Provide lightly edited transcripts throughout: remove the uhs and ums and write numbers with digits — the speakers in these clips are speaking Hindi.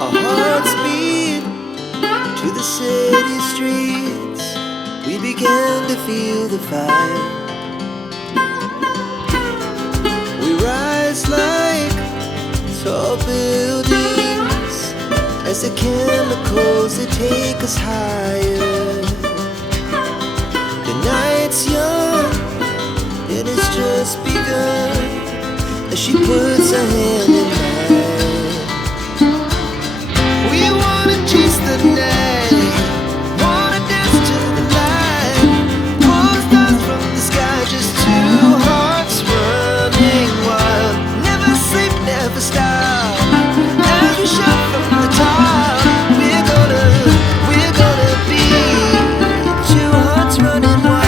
Our hearts beat to the city streets. We began to feel the fire. We rise like tall buildings as the chemicals they take us higher. The night's young, it has just begun as she puts her hand in mine. We wanna chase the night, wanna dance to the light, pull stars from the sky, just two hearts running wild. Never sleep, never stop, as we shout from the top. We're gonna be two hearts running wild.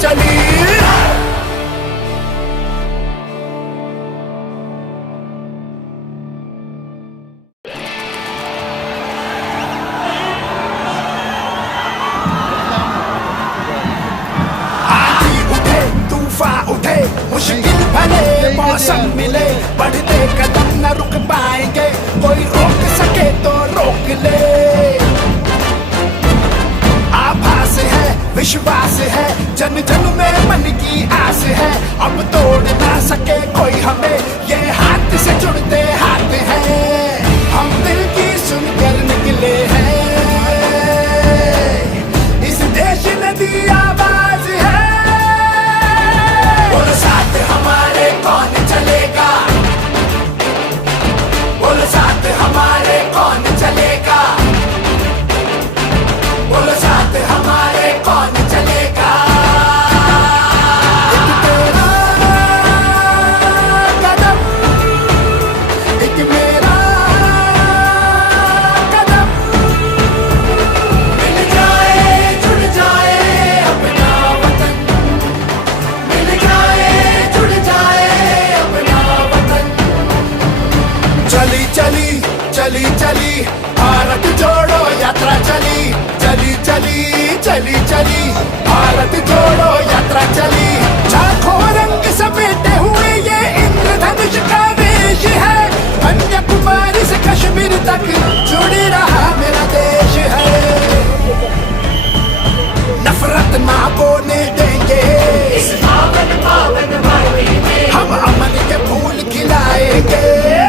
चली। आंधी उठे तूफान उठे मुश्किल भले मौसम मिले, बढ़ते कदम न रुक पाएंगे, कोई रोक सके तो रोक ले। आभास है विश्वास है जन जन में मन की आस है, अब तोड़ ना सके कोई हमें, ये हाथ से जुड़ते हाथ हैं, हम दिल की सुनकर निकले हैं, इस देश ने दी आवाज है। बोलो साथ हमारे कौन चलेगा, बोलो साथ हमारे कौन चलेगा, बोलो साथ हमारे कौन चलेगा। एक तेरा कदम, एक मेरा कदम, मिल जाए जुड़ जाए अपना वतन, मिल जाए जुड़ जाए अपना वतन। चली चली चली चली भारत जोड़ो यात्रा चली, चली चली चली चली भारत जोड़ो यात्रा चली। लाखों रंग समेटे हुए ये इंद्रधनुष का वेश है, कन्याकुमारी से कश्मीर तक जुड़ी रहा मेरा देश है। नफरत ना बोने देंगे इस पावन पावन भूमि में, हम अमन के फूल खिलाएंगे,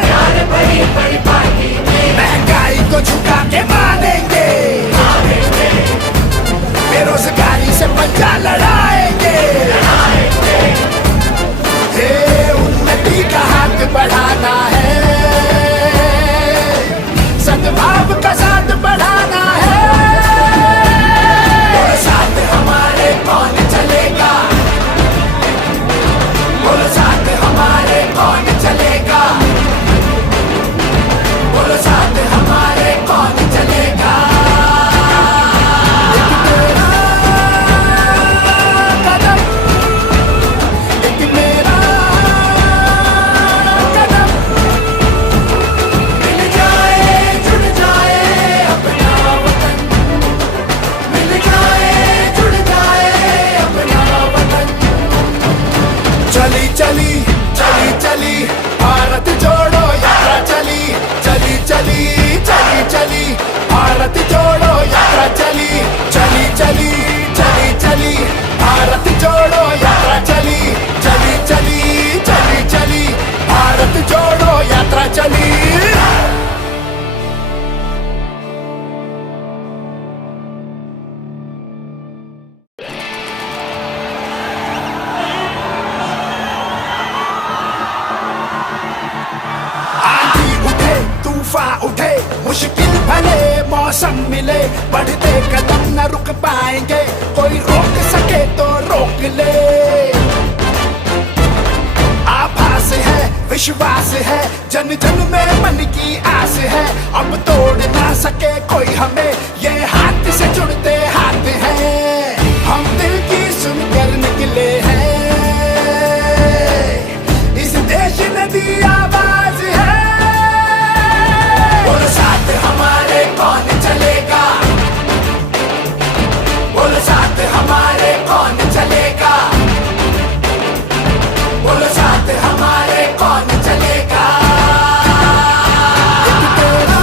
प्यार भरी भरी पार्टी में, महंगाई को झुका के मानेंगे, बेरोजगारी से पंजा लड़ाएंगे, हे उन्नति का हाथ बढ़ाना है, सद्भाव का साथ बढ़ाना है। बोलो साथ हमारे कौन चलेगा, बोलो साथ हमारे कौन चलेगा, बोलो साथ हमारे कौन चलेगा। चली चली चली चली भारत जोड़ो यात्रा चली, चली चली चली चली भारत जोड़ो यात्रा चली, चली चली चली चली भारत जोड़ो यात्रा चली, चली चली चली चली भारत जोड़ो यात्रा चली। तूफान उठे मुश्किल भले मौसम मिले, बढ़ते कदम न रुक पाएंगे, कोई रोक सके तो रोक ले। आभास है विश्वास है जन जन में मन की आस है, अब तोड़ ना सके कोई हमें, ये हाथ से जुड़ते हाथ हैं, हम दिल की सुनकर निकले हैं, इस देश ने दी आवाज है। बोलो साथ हमारे कौन चलेगा, बोलो साथ हमारे कौन चलेगा, बोलो साथ हमारे कौन चलेगा। एक तेरा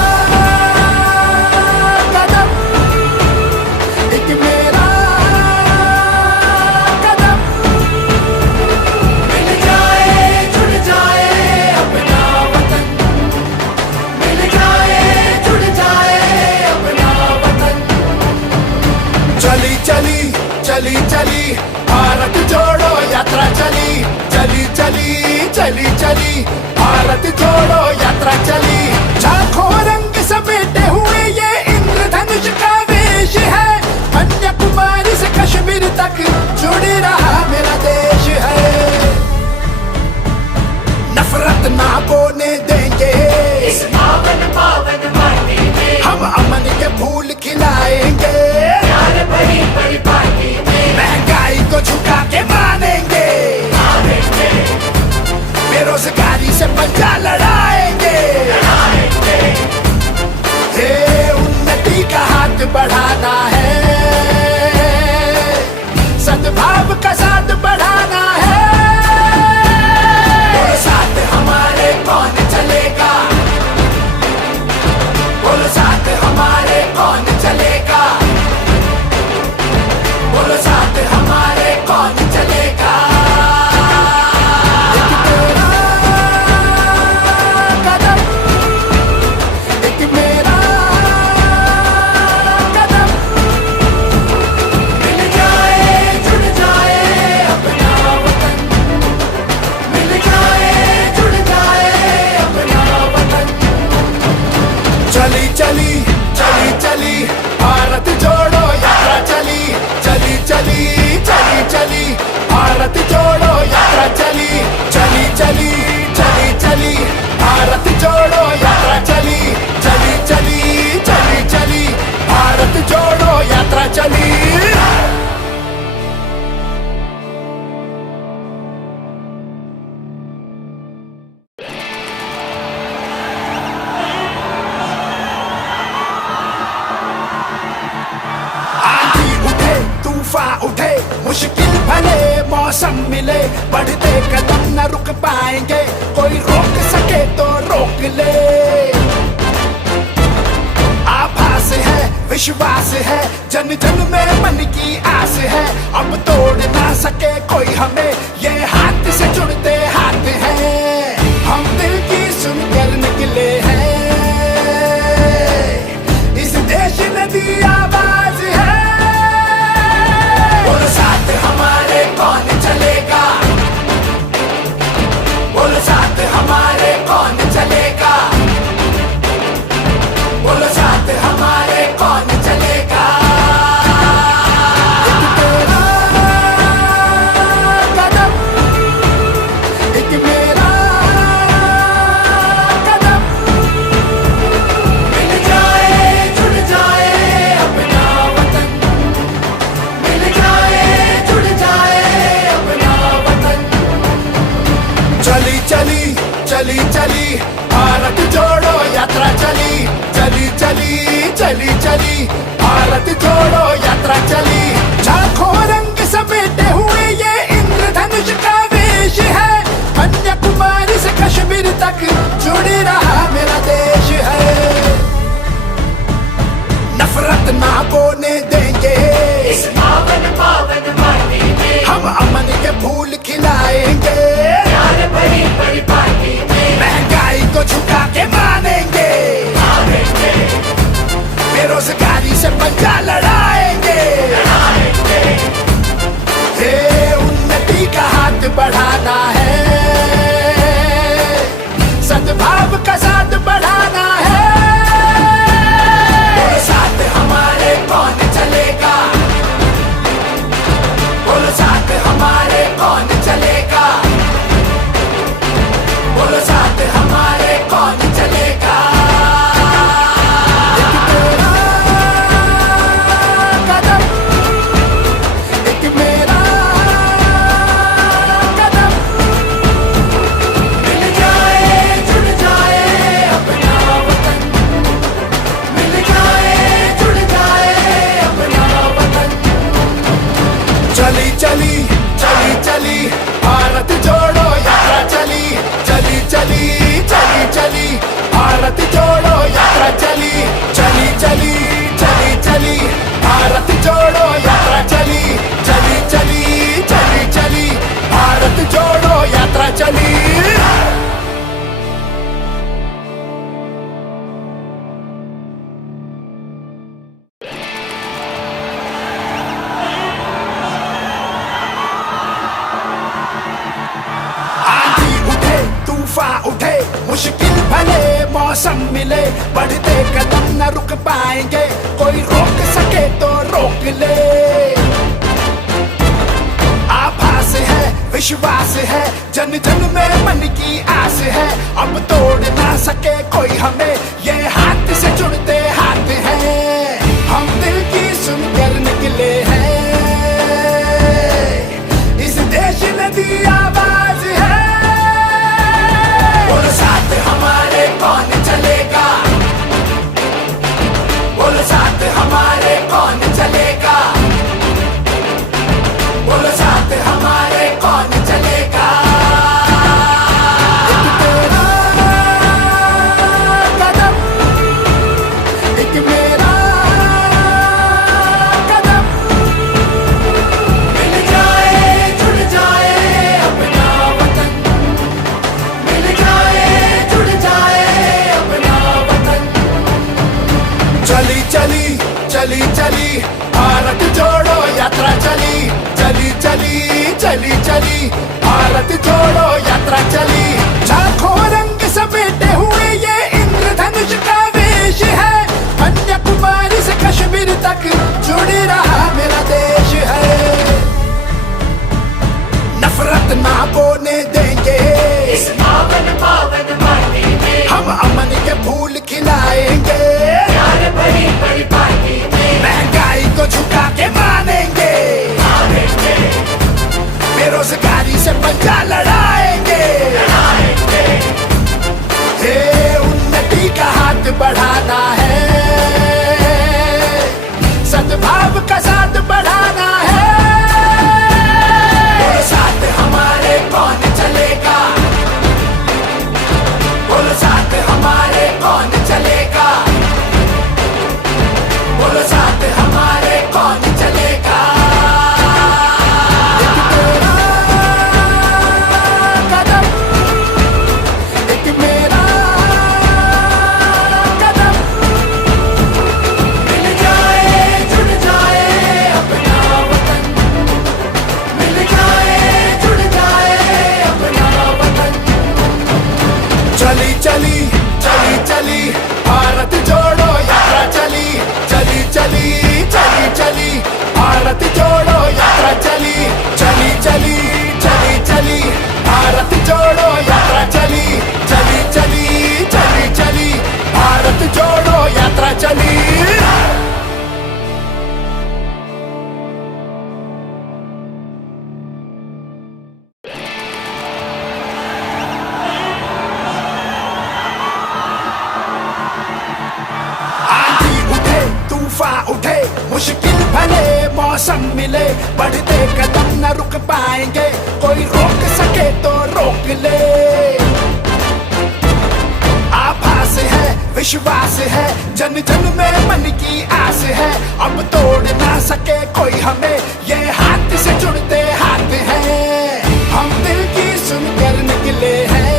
चली चली चली भारत जोड़ो यात्रा चली चली चली चली चली भारत जोड़ो यात्रा चली चली चली चली चली भारत जोड़ो यात्रा चली चली चली चली चली भारत जोड़ो यात्रा चली उठे मुश्किल भले मौसम मिले बढ़ते कदम न रुक पाएंगे कोई रोक सके तो रोक ले आभास है विश्वास है जन जन में मन की आस है अब तोड़ ना सके कोई हमें ये हाथ से जुड़ते हाथ हैं हम दिल की सुनकर निकले हैं इस देश ने दी आवाज है बोलो साथ हमारे कौन चलेगा बोलो साथ हमारे कौन चलेगा बोलो साथ हमारे कौन चलेगा एक तेरा कदम एक मेरा कदम मिल जाए जुड़ जाए अपना वतन मिल जाए जुड़ जाए अपना वतन चली चली चली चली भारत जोड़ो यात्रा चली चली चली चली चली भारत जोड़ो यात्रा चली झांको रंग समेटे हुए ये इंद्रधनुष का वेश है कन्याकुमारी से कश्मीर तक जुड़ रहा मेरा देश है नफरत ना बोने देंगे इस पावन पावन माटी में हम अमन के फूल खिलाएंगे प्यार भरी भरी पार्टी में महंगाई को झुका के मानेंगे बेरोजगारी से पंजा लड़ाएंगे ये उन्नति का हाथ बढ़ाना है सद्भाव का साथ बढ़ाना है बोलो साथ हमारे कौन चलेगा बोलो साथ हमारे कौन चलेगा बोलो साथ हमारे कौन चलेगा एक तेरा कदम एक मेरा कदम मिल जाए जुड़ जाए अपना वतन मिल जाए जुड़ जाए अपना वतन चली चली चली चली भारत जोड़ो यात्रा चली चली चली चली चली भारत जोड़ो यात्रा चली चली चली चली चली भारत जोड़ो यात्रा चली चली चली चली चली भारत जोड़ो यात्रा चली उठे मुश्किल भले मौसम मिले बढ़ते कदम न रुक पाएंगे कोई रोक सके तो रोक ले आभास है विश्वास है जन जन में मन की आस है अब तोड़ ना सके कोई हमें ये हाथ से जुड़ते हाथ हैं हम दिल की सुनकर निकले हैं इस देश ने दी आवाज है बोलो साथ हमारे कौन चलेगा बोलो साथ हमारे कौन चलेगा बोलो साथ हमारे कौन चलेगा एक तेरा कदम एक मेरा कदम मिल जाए जुड़ जाए अपना वतन मिल जाए जुड़ जाए अपना वतन चली चली चली चली भारत जोड़ो यात्रा चली चली चली चली चली भारत जोड़ो यात्रा चली झांको रंग समेटे हुए ये इंद्रधनुष का वेश है मौसम मिले, बढ़ते कदम न रुक पाएंगे, कोई रोक सके तो रोक ले। आभास है, विश्वास है, जन जन में मन की आस है, अब तोड़ ना सके कोई हमें, ये हाथ से जुड़ते हाथ हैं, हम दिल की सुनकर निकले हैं,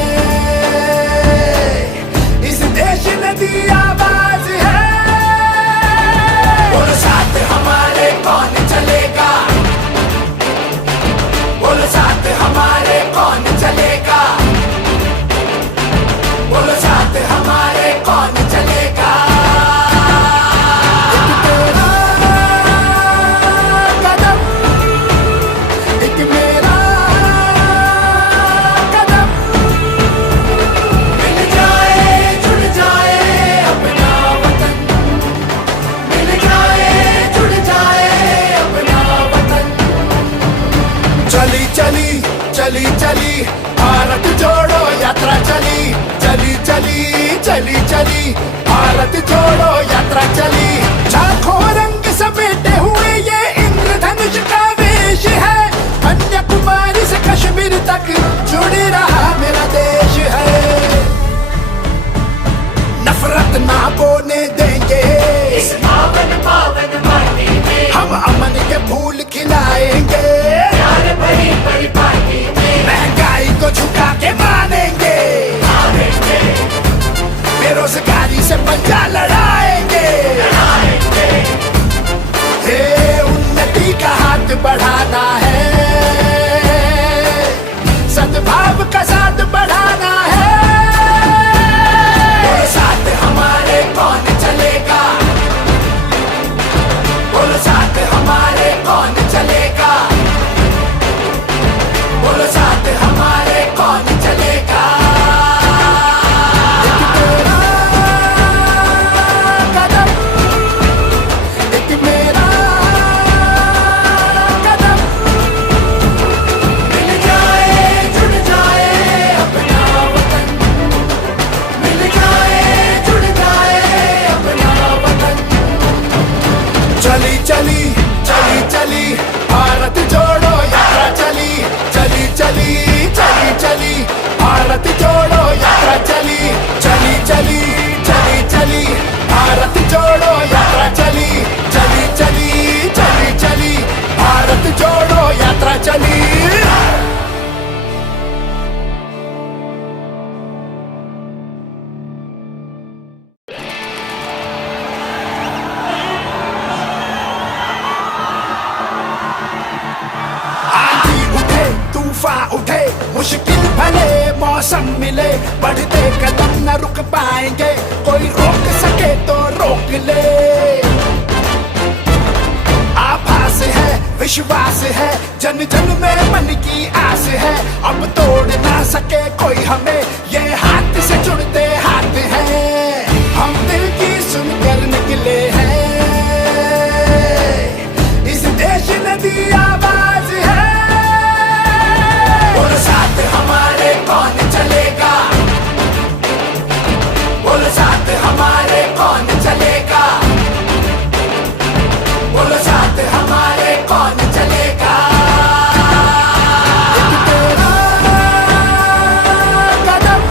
इस देश ने दी आवाज है। बोलो साथ हमारे कौन चलेगा, बोलो साथ हमारे कौन चलेगा, बोलो साथ हमारे कौन चलेगा। एक तेरा कदम, एक मेरा कदम, मिल जाए जुड़ जाए अपना वतन, मिल जाए जुड़ जाए अपना वतन। चली चली चली चली भारत जोड़ो यात्रा चली, चली चली चली चली भारत जोड़ो यात्रा चली। झांको रंग समेटे हुए ये इंद्रधनुष का वेश है, कन्याकुमारी से कश्मीर तक जुड़ रहा मेरा देश है। नफरत ना बोने देंगे इस पावन पावन माटी में, हम अमन के फूल खिलाएंगे, प्यार भरी भरी पार्टी में महंगाई को झुका के मानेंगे, आएंगे बेरोजगारी से पंजा लड़ाएंगे, लड़ाएंगे। हे उन्नति का हाथ बढ़ाना है, सद्भाव का साथ बढ़ाना है। बोलो साथ हमारे कौन चलेगा, बोलो साथ हमारे कौन चलेगा, बोलो साथ हमारे कौन चलेगा। एक तेरा कदम, एक मेरा कदम, मिल जाए जुड़ जाए अपना वतन, मिल जाए जुड़ जाए अपना वतन। चली चली चली चली भारत जोड़ो यात्रा चली, चली चली चली चली भारत जोड़ो यात्रा चली, चली चली चली चली भारत जोड़ो यात्रा चली, चली चली चली चली भारत जोड़ो यात्रा चली। आंधी उठे तूफान उठे, मुश्किल भले मौसम मिले, बढ़ते कदम न रुक पाएंगे, कोई रोक सके तो रोक ले। आभास है, विश्वास है, जन जन में मन की आस है, अब तोड़ ना सके कोई हमें, ये हाथ से जुड़ते हाथ हैं, हम दिल की सुनकर निकले हैं, इस देश ने दी आवाज है। बोलो साथ हमारे कौन चलेगा, बोलो साथ हमारे कौन चलेगा, बोलो साथ हमारे कौन चलेगा। एक तेरा कदम,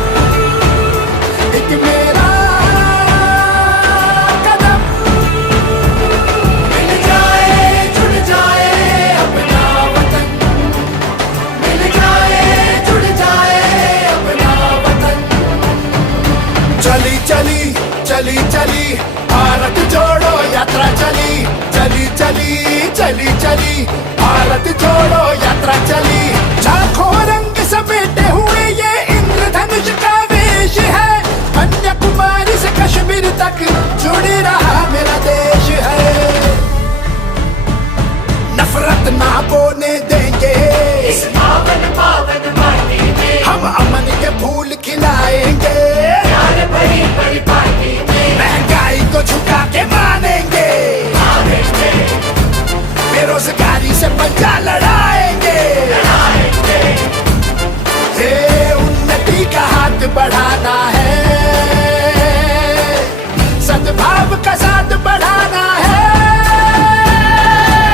एक मेरा कदम, मिल जाए जुड़ जाए अपना वतन, मिल जाए जुड़ जाए अपना वतन। चली चली चली चली भारत जोड़ो यात्रा चली, चली चली चली चली भारत जोड़ो यात्रा चली। झांको रंग समेटे हुए ये इंद्रधनुष का वेश है, कन्याकुमारी से कश्मीर तक जुड़ रहा मेरा देश है। नफरत ना बोने देंगे इस पावन पावन माटी में, हम अमन के फूल खिलाएंगे, प्यार भरी भरी पार्टी में महंगाई को झुका के मानेंगे, आएंगे बेरोजगारी से पंजा लड़ाएंगे, लड़ाएंगे। हे उन्नति का हाथ बढ़ाना है, सद्भाव का साथ बढ़ाना है।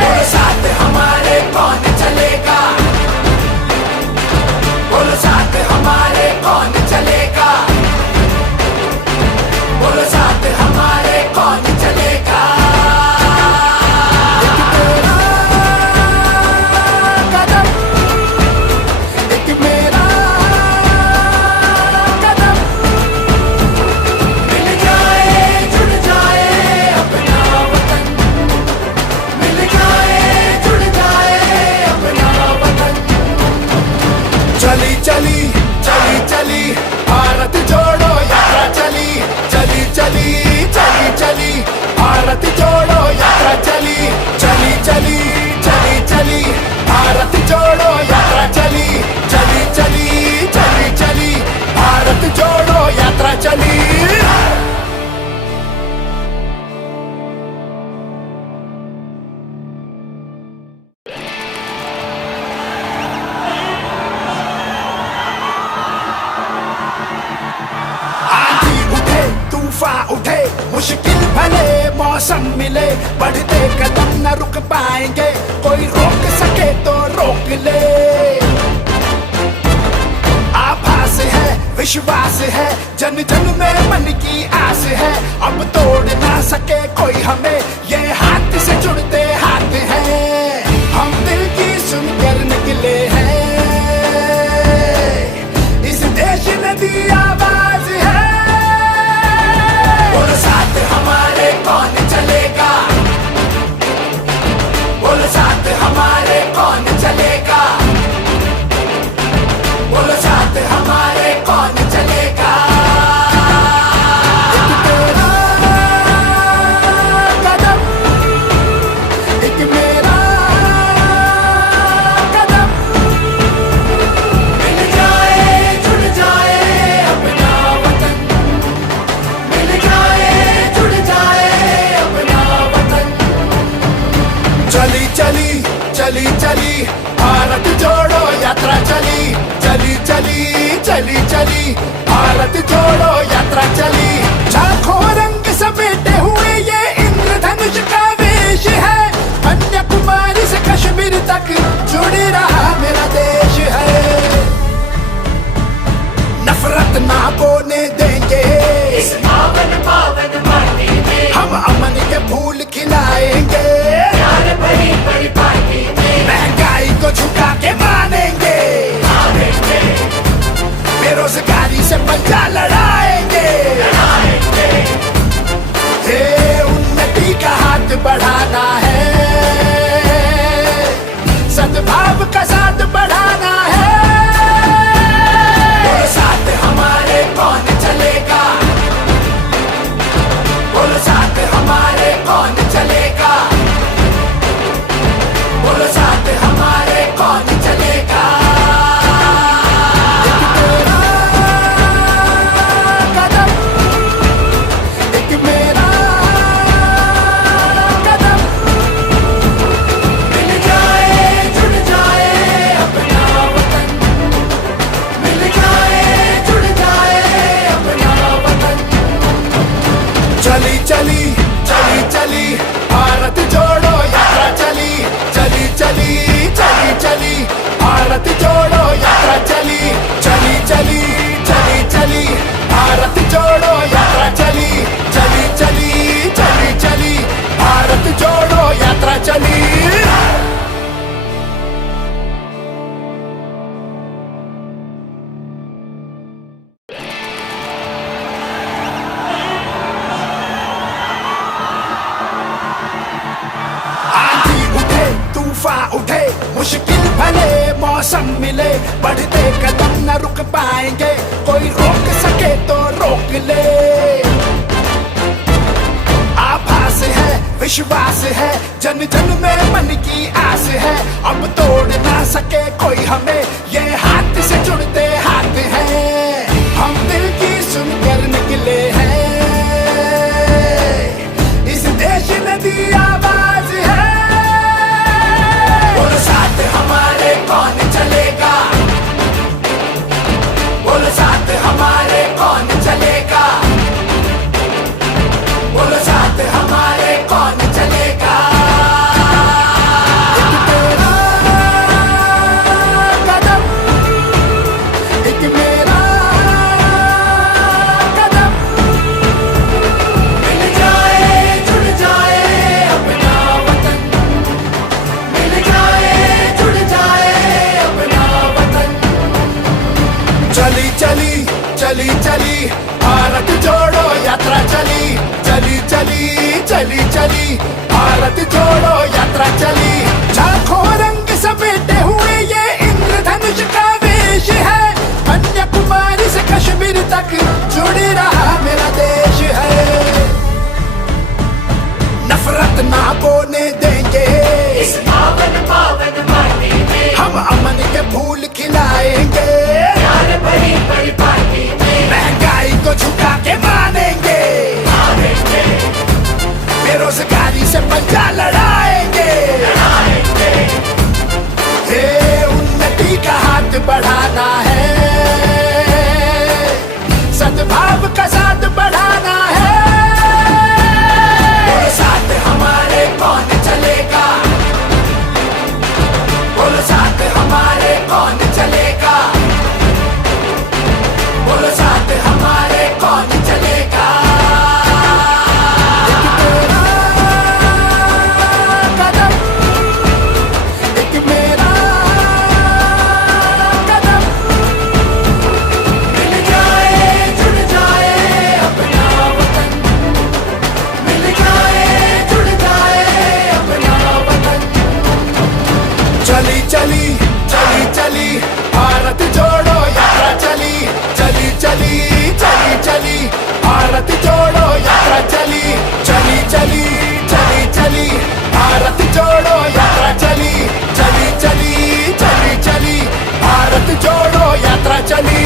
बोलो साथ जोड़ो यात्रा चली। उठे मुश्किल भले मौसम मिले, बढ़ते कदम न रुक पाएंगे, कोई रोक सके तो रोक ले। आभास है विश्वास है, जन जन में मन की आस है, अब तोड़ ना सके कोई हमें, ये हाथ से जुड़ते हाथ हैं, हम दिल की सुनकर निकले हैं, इस देश ने दी आवाज है। बोलो साथ हमारे कौन चलेगा, बोलो साथ हमारे कौन चलेगा, बोलो साथ हमारे कौन चलेगा। एक तेरा कदम, एक मेरा कदम, मिल जाए जुड़ जाए अपना वतन, मिल जाए जुड़ जाए अपना वतन। चली चली चली चली भारत जोड़ो यात्रा चली, चली चली चली चली भारत जोड़ो यात्रा चली। लाखों रंग समेटे हुए ये इंद्रधनुष का वेश है, कन्याकुमारी से कश्मीर तक जुड़ रहा मेरा देश है। नफरत ना बोने देंगे इस पावन पावन माटी में, हम अमन के फूल खिलाएंगे, प्यार भरी परिपाटी में महंगाई को झुका के मानेंगे, आवेंगे बेरोजगारी से पंजा लड़ाएंगे, लड़ाएंगे। हे उन्नति का हाथ बढ़ाना है, सद्भाव का साथ बढ़ाना है। बोलो साथ हमारे कौन चलेगा, बोलो साथ हमारे कौन चलेगा, बोलो साथ हमारे कौन चलेगा। एक तेरा कदम, एक मेरा कदम, मिल जाए जुड़ जाए अपना वतन, मिल जाए जुड़ जाए अपना वतन। चली चली चली चली भारत जोड़ो यात्रा चली, चली चली चली चली भारत जोड़ो यात्रा चली, चली चली चली चली भारत जोड़ो यात्रा चली, चली चली चली चली भारत जोड़ो यात्रा चली। आंधी उठे तूफान उठे मुश्किल भले मौसम मिले, बढ़ते कदम न रुक पाएंगे, कोई रोक सके तो रोक ले। आभास है विश्वास है, जन जन में मन की आस है, अब तोड़ ना सके कोई हमें, ये हाथ से जुड़ते हाथ हैं, हम दिल की सुनकर निकले हैं, इस देश ने दी आवाज है। बोलो साथ हमारे कौन चलेगा, बोलो साथ हमारे कौन चलेगा, बोलो साथ हमारे कौन चलेगा। एक तेरा कदम, एक मेरा कदम, मिल जाए जुड़ जाए अपना वतन, मिल जाए जुड़ जाए अपना वतन। चली चली चली चली भारत जोड़ो यात्रा चली, चली चली चली चली भारत जोड़ो यात्रा चली। लाखों रंग समेटे हुए ये इंद्रधनुष का वेश है, कन्याकुमारी से कश्मीर तक जुड़ रहा मेरा देश है। नफरत ना बोने देंगे इस पावन पावन माटी में, हम अमन के फूल खिलाएंगे, प्यार भरी परिपाटी में को झुका के मानेंगे, बेरोजगारी से पंजा लड़ाएंगे, हे उन्नति का हाथ बढ़ाना है, सद्भाव का साथ बढ़ाना है। बोलो साथ हमारे कौन चलेगा, बोलो साथ हमारे कौन चलेगा, बोलो साथ हमारे कौन चलेगा। एक मेरा कदम, मिल जाए जुड़ जाए अपना वतन, मिल जाए जुड़ जाए अपना वतन। चली चली चली चली भारत जोड़ो यात्रा चली, चली चली चली चली भारत जोड़ो यात्रा चली, चली चली चली चली भारत जोड़ो यात्रा चली, चली चली चली चली भारत जोड़ो यात्रा चली।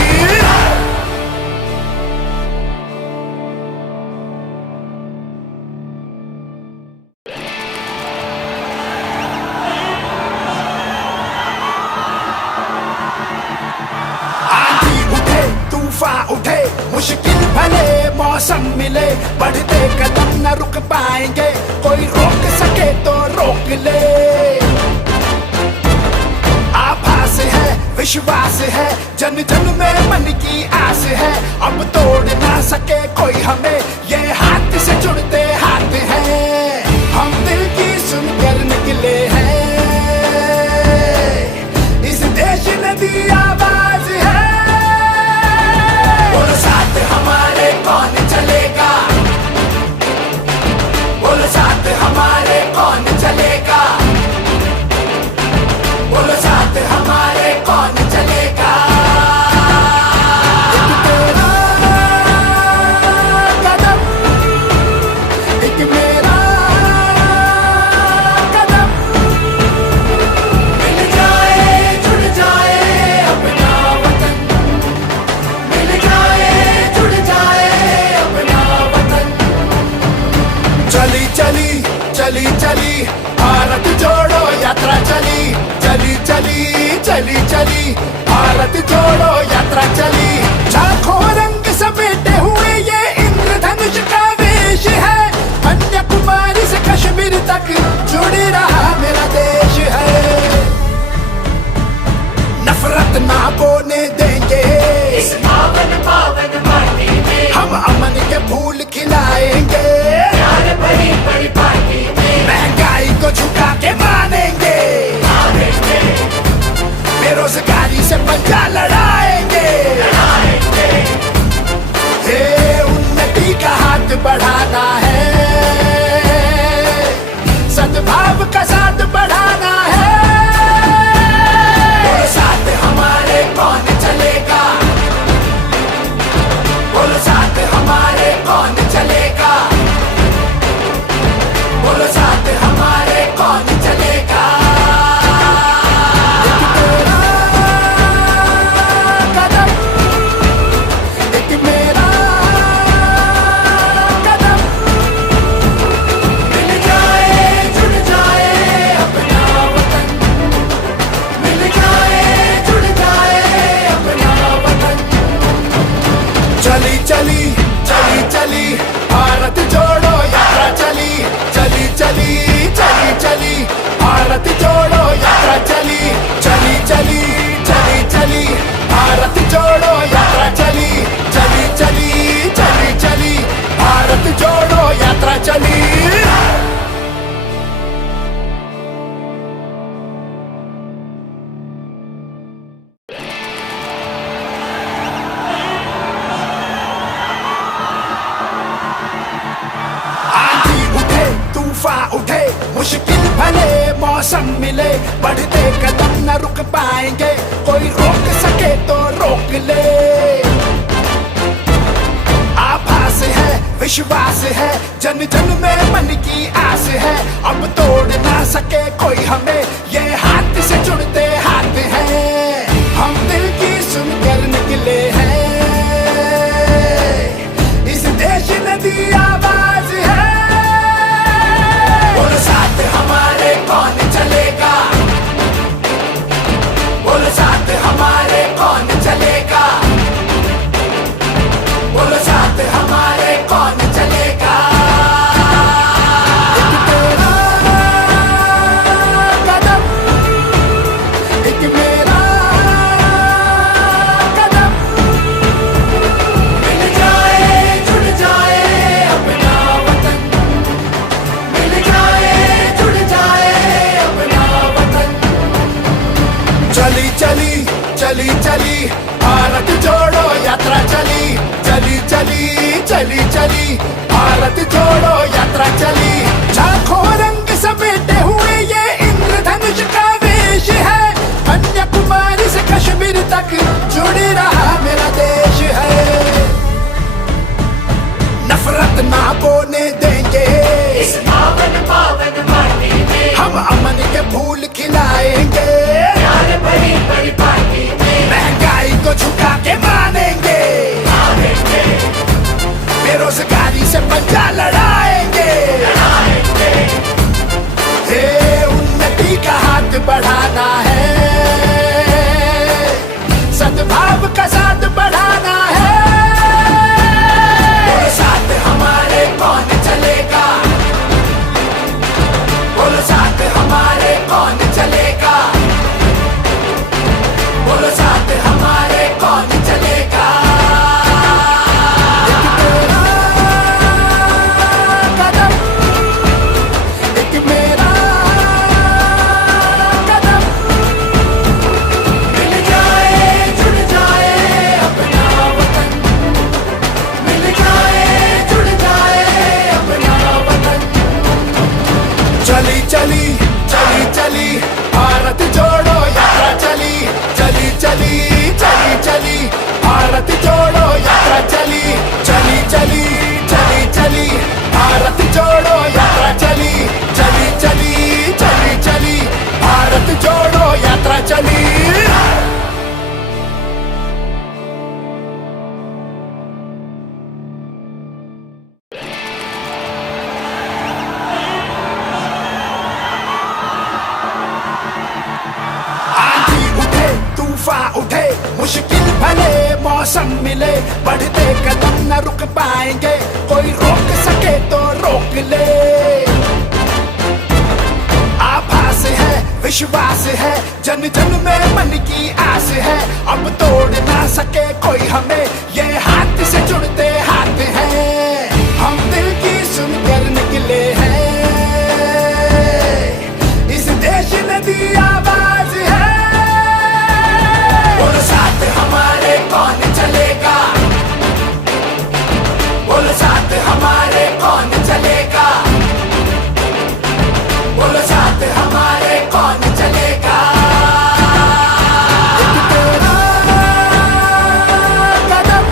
आंधी उठे तूफान उठे मुश्किल भले मौसम मिले, बढ़ते कदम न रुक पाएंगे, कोई रोक सके तो रोक ले। आभास है विश्वास है जन जन में मन की आस है, अब तोड़ ना सके कोई हमें, ये हाथ से जुड़ते हाथ हैं, हम दिल की सुनकर निकले हैं, इस देश ने दी आवाज है। बोलो साथ हमारे कौन चलेगा, बोलो साथ हमारे कौन चलेगा, बोलो साथ हमारे कौन चलेगा। एक मेरा कदम, मिल जाए जुड़ जाए अपना वतन, मिल जाए जुड़ जाए अपना वतन। चली चली चली चली भारत जोड़ो यात्रा चली, चली चली चली चली भारत जोड़ो यात्रा चली। लाखों रंग समेटे हुए ये इंद्रधनुष का वेश है, कन्याकुमारी से कश्मीर तक जुड़ रहा मेरा देश है, नफरत ना बोने देंगे, इस पावन पावन माटी में हम अमन के फूल खिलाएंगे, प्यार भरी बड़ी पार्टी में महंगाई को झुका के मानेंगे, बेरोजगारी से पंजा लड़ाएंगे, हे उन्नति का हाथ बढ़ाना है, सद्भाव का साथ बढ़ाना है। बोलो साथ हमारे कौन चलेगा, बोलो साथ हमारे कौन चलेगा, बोलो साथ हमारे कौन चलेगा। एक मेरा कदम, मिल जाए जुड़ जाए अपना वतन, मिल जाए जुड़ जाए अपना वतन। चली चली चली चली भारत जोड़ो यात्रा चली, चली चली चली चली भारत जोड़ो यात्रा चली, चली चली चली चली भारत जोड़ो यात्रा चली, चली चली चली चली भारत जोड़ो यात्रा चली। आंधी उठे तूफान उठे मुश्किल भले मौसम मिले, बढ़ते कदम न रुक पाएंगे, कोई रोक सके तो रोक ले। आभास है विश्वास है जन जन में मन की आस है, अब तोड़ ना सके कोई हमें, ये हाथ से जुड़ते हाथ हैं, हम दिल की सुनकर निकले हैं, भारत जोड़ो यात्रा चली, लाखों रंग समेटे हुए ये इंद्रधनुष का वेश है। कन्याकुमारी से कश्मीर तक जुड़ रहा मेरा देश है। नफरत ना बोने देंगे इस पावन पावन माटी में, हम अमन के फूल खिलाएंगे। प्यार भरी परिपाटी में महंगाई को झुका के मानेंगे, आवेंगे बेरोजगारी से पंजा लड़ाएंगे। हे उन्नति का हाथ बढ़ाना है, सद्भाव का साथ बढ़ाना है। बोलो साथ हमारे कौन चलेगा, बोलो साथ हमारे कौन चलेगा, बोलो साथ हमारे कौन चलेगा। एक तेरा कदम, एक मेरा कदम, मिल जाए जुड़ जाए अपना वतन, मिल जाए जुड़ जाए अपना वतन। चली चली चली चली भारत जोड़ो यात्रा चली, चली चली चली चली भारत जोड़ो यात्रा चली, चली चली चली चली भारत जोड़ो यात्रा चली, चली चली चली चली भारत जोड़ो यात्रा चली। आंधी उठे तूफान उठे, मुश्किल भले मौसम मिले, बढ़ते कदम न रुक पाएंगे, कोई रोक सके तो रोक ले। आभास है विश्वास है, जन जन में मन की आस है, अब तोड़ ना सके कोई हमें, ये हाथ से जुड़ते हाथ हैं, हम दिल की सुनकर निकले हैं। इस देश ने दी आवाज है, बोलो साथ हमारे कौन चलेगा, बोलो साथ हमारे कौन चलेगा, बोलो साथ हमारे कौन चलेगा। एक तेरा कदम,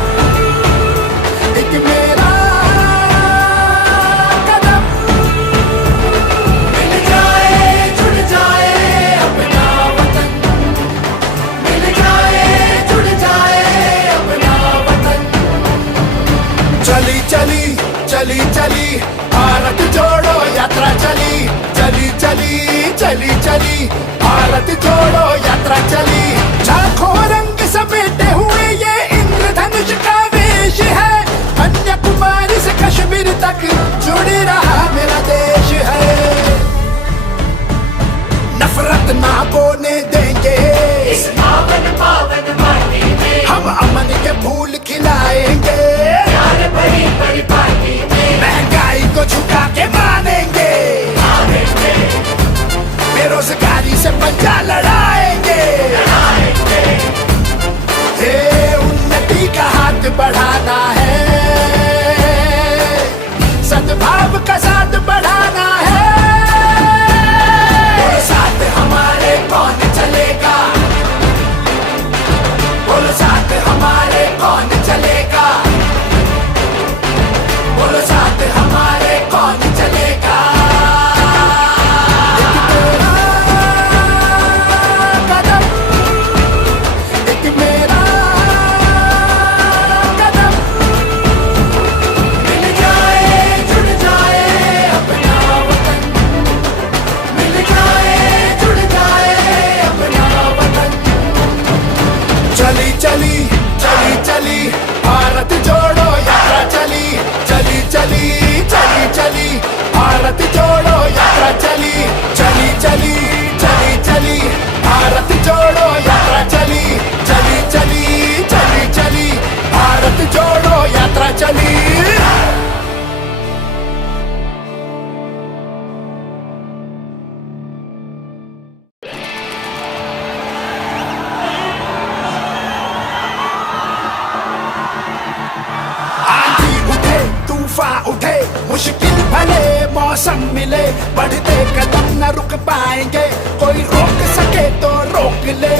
मौसम मिले, बढ़ते कदम न रुक पाएंगे, कोई रोक सके तो रोक ले।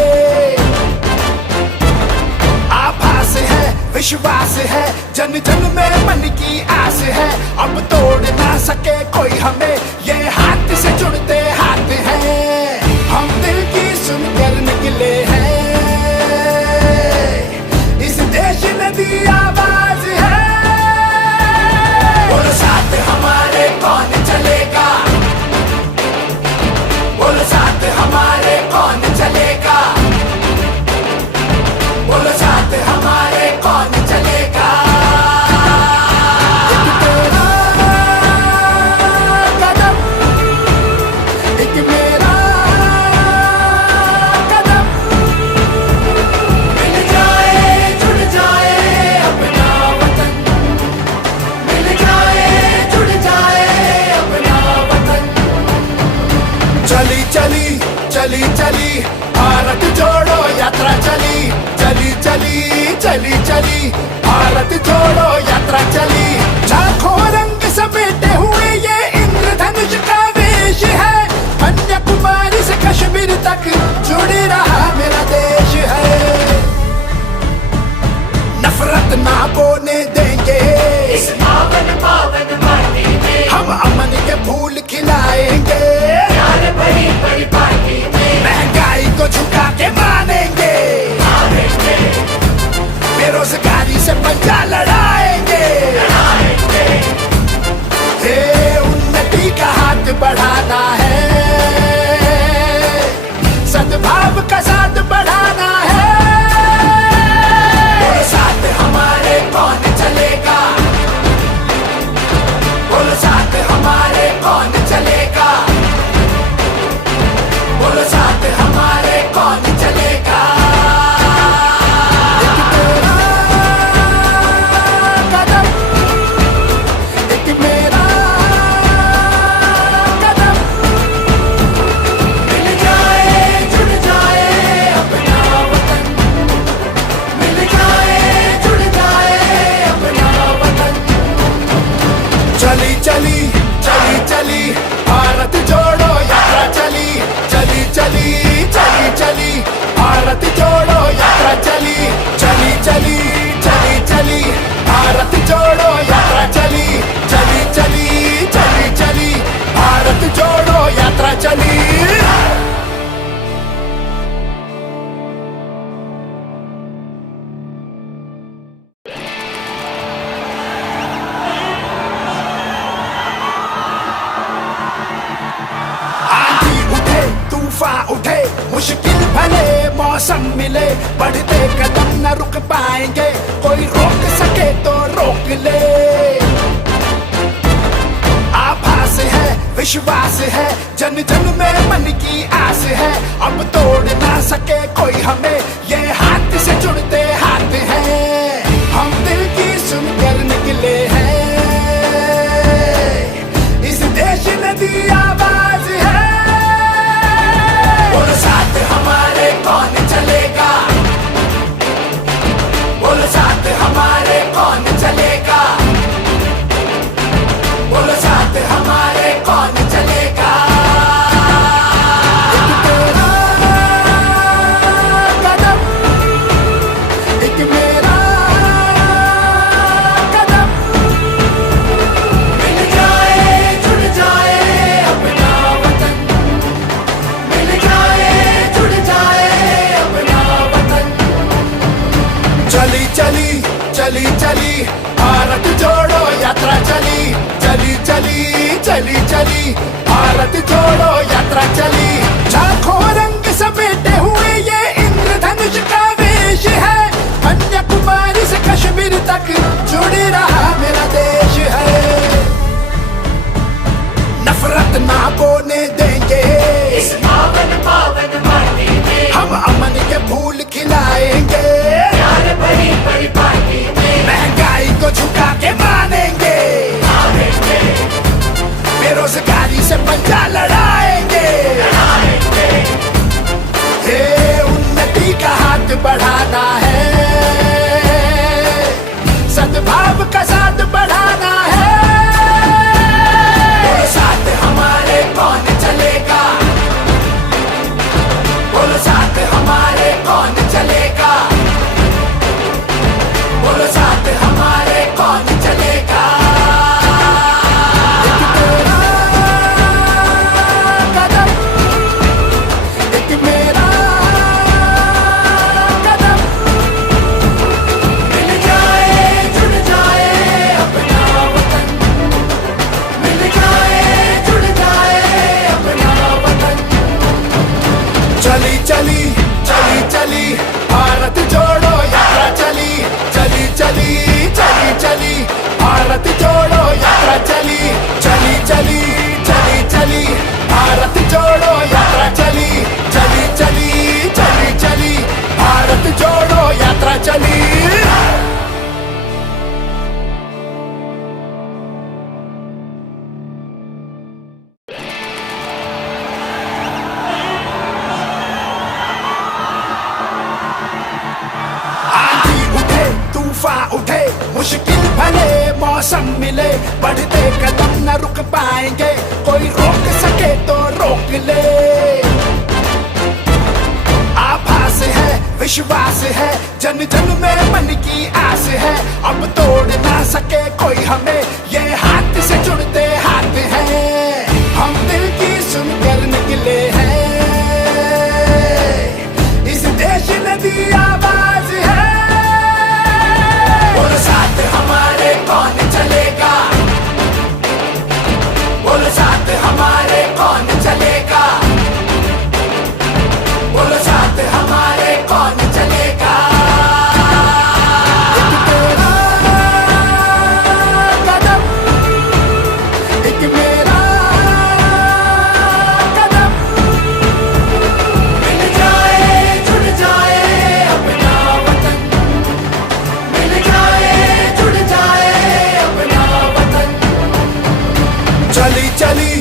आभास है, विश्वास है, जन जन में मन की आस है, अब तोड़ ना सके कोई हमें, ये हाथ से जुड़ते हाथ हैं, हम दिल की सुनकर निकले हैं, इस देश ने दी आवाज है। बोलो साथ हमारे कौन चलेगा, बोलो साथ हमारे कौन चलेगा, बोलो साथ हमारे कौन चलेगा। एक तेरा कदम, एक मेरा कदम, मिल जाए जुड़ जाए अपना वतन, मिल जाए जुड़ जाए अपना वतन। चली चली चली चली भारत जोड़ो यात्रा चली, चली चली चली चली भारत जोड़ो यात्रा चली। लाखों रंग समेटे हुए ये इंद्रधनुष का वेश है, कन्याकुमारी से कश्मीर तक जुड़ रहा मेरा देश है। नफरत ना बोने देंगे इस पावन पावन माटी में, हम अमन के फूल खिलाएंगे, प्यार भरी भरी पार्टी में, महंगाई को झुका के मानेंगे, आएंगे बेरोजगारी से पंजा लड़ाएंगे, आएंगे हे उन्नति का हाथ बढ़ाना है, सद्भाव का साथ बढ़ाना है। बोलो साथ हमारे कौन चलेगा, बोलो साथ हमारे कौन चलेगा, बोलो साथ हमारे कौन चलेगा। एक तेरा कदम, एक मेरा कदम, मिल जाए जुड़ जाए अपना वतन, मिल जाए जुड़ जाए अपना वतन। चली चली चली चली भारत जोड़ो यात्रा चली, चली चली चली चली भारत जोड़ो यात्रा चली, चली चली चली चली भारत जोड़ो यात्रा चली, चली चली चली चली भारत जोड़ो यात्रा चली। आंधी उठे तूफान उठे, मुश्किल भले मौसम मिले, बढ़ते कदम न रुक पाएंगे, कोई रोक सके तो रोक ले। आभास है, विश्वास है, जन जन में मन की आस है, अब तोड़ ना सके कोई हमें, ये हाथ से जुड़ते हाथ हैं, हम दिल की सुनकर निकले हैं, इस देश ने दी आवाज है। बोलो साथ हमारे कौन चलेगा, बोलो साथ हमारे कौन चलेगा, बोलो साथ हमारे कौन चलेगा। एक तेरा कदम, एक मेरा कदम, मिल जाए जुड़ जाए अपना वतन, मिल जाए जुड़ जाए अपना वतन। चली चली चली चली भारत जोड़ो यात्रा चली, चली चली चली चली भारत जोड़ो यात्रा चली। लाखों रंग समेटे हुए ये इंद्रधनुष का वेश है, कन्याकुमारी से कश्मीर तक जुड़ रहा मेरा देश है। नफरत ना बोने देंगे इस पावन पावन माटी में, हम अमन के फूल खिलाएंगे, प्यार भरी भरी पार्टी में, महंगाई को झुका के मानेंगे, आएंगे बेरोजगारी से पंजा लड़ाएंगे, आएंगे हे उन्नति का हाथ बढ़ाना है, सद्भाव का साथ बढ़ाना है। बोलो साथ चली चली चली भारत जोड़ो यात्रा चली चली चली चली चली भारत जोड़ो यात्रा चली उठे मुश्किल भले मौसम मिले बढ़ते कदम न रुक पाएंगे कोई रोक सके तो रोक ले आभास है विश्वास है जन जन में मन की आस है अब तोड़ ना सके कोई हमें ये हाथ से जुड़ते हाथ हैं हम दिल की सुनकर निकले हैं इस देश ने दी आवाज है बोलो साथ हमारे कौन चलेगा बोलो साथ हमारे कौन चलेगा बोलो साथ हमारे कौन चलेगा एक तेरा कदम एक मेरा कदम मिल जाए जुड़ जाए अपना वतन मिल जाए जुड़ जाए अपना वतन चली चली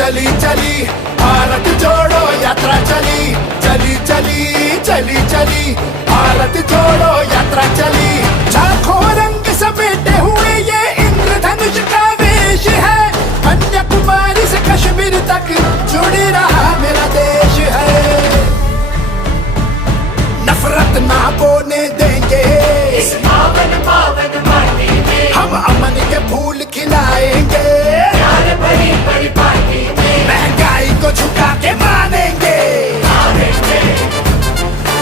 चली चली भारत जोड़ो यात्रा चली चली चली चली चली भारत जोड़ो यात्रा चली लाखों रंग समेटे हुए ये इंद्रधनुष का वेश है कन्याकुमारी से कश्मीर तक जुड़ी रहा मेरा देश है नफरत ना बोने देंगे इस पावन पावन माटी में हम अमन के फूल खिलाएंगे प्यार भरी परिपाटी में महंगाई को झुका के मानेंगे आएंगे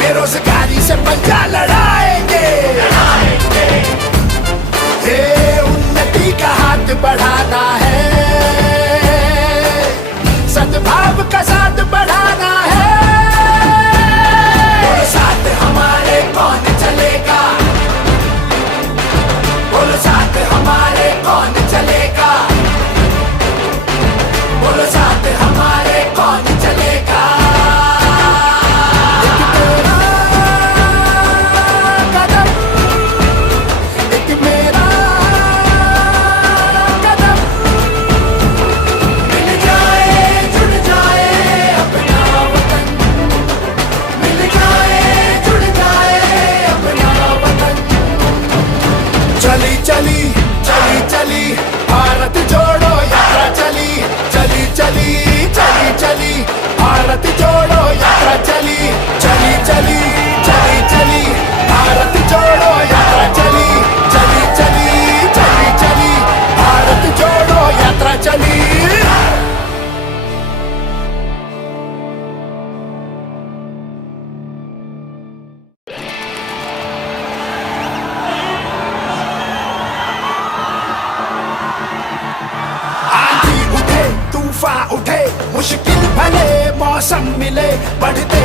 बेरोजगारी से पंजा लड़ाएंगे लड़ाएंगे हे उन्नति का हाथ बढ़ाना है सद्भाव का साथ बढ़ाना है बोलो साथ हमारे कौन चलेगा बोलो साथ हमारे कौन चलेगा बोलो साथ हमारे कौन चलेगा एक तेरा कदम एक मेरा कदम मिल जाए जुड़ जाए अपना वतन मिल जाए जुड़ जाए अपना वतन चली चली चली चली भारत जोड़ो यात्रा चली चली चली चली चली भारत जोड़ो यात्रा चली चली चली चली चली भारत जोड़ो यात्रा चली चली चली चली चली भारत जोड़ो यात्रा चली आंधी उठे तूफान उठे मुश्किल भले मौसम मिले बढ़ते